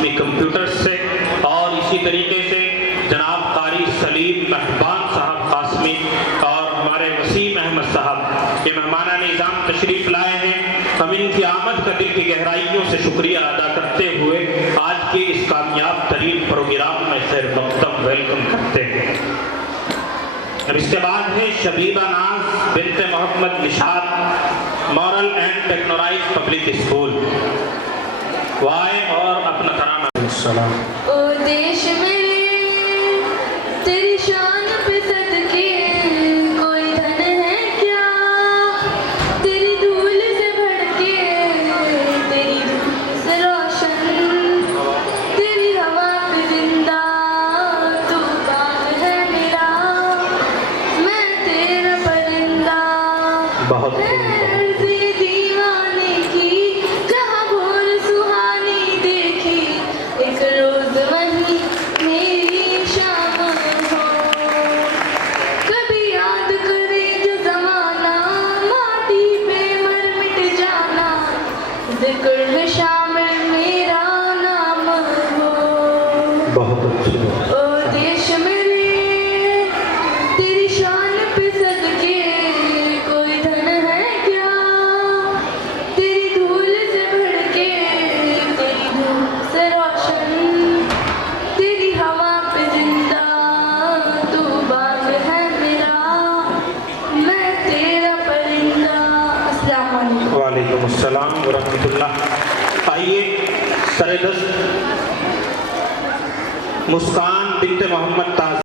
Qasmi computers से, और इसी तरीके से जनाब कारी सलीम मेहरबान साहब कासमी और हमारे वसीम अहमद साहब ये मेहमाना निज़ाम तशरीफ लाए हैं। हम इनकी आमद का दिल की गहराइयों से शुक्रिया अदा करते हुए आज के इस कामयाब तरीन प्रोग्राम में खैर मकदम वेलकम करते हैं। अब इसके बाद है Shabiba Naz Binte Mohammad Nishat, moral and technorise public school, वाए और अपना तराना। ओ देश मेरे तेरी शान पे सदके कोई धन है क्या, तेरी धूल से भड़के तेरी धूल से रोशन, तेरी हवा पे जिंदा तू बाग है मेरा, मैं तेरा परिंदा। बहुत दीवाने की जहाँ भोर सुहानी देखी, एक रोज वही मेरी शाम हो, कभी याद करे जो जमाना माटी पे मर मिट जाना, जिक्र है शामिल मेरा नाम हो। बहुत अच्छी बात। ओ देश मेरे तेरी शान पे सदके कोई धन है क्या, तेरी धूल से भड़के तेरी धूल से रोशन, तेरी हवा पे जिंदा तू बाग है मेरा, मैं तेरा परिंदा। अस्सलाम वालेकुम। वालेकुम अस्सलाम व रहमतुल्लाह। आइए सरेदस्त मुस्कान बिन्ते मोहम्मद ताज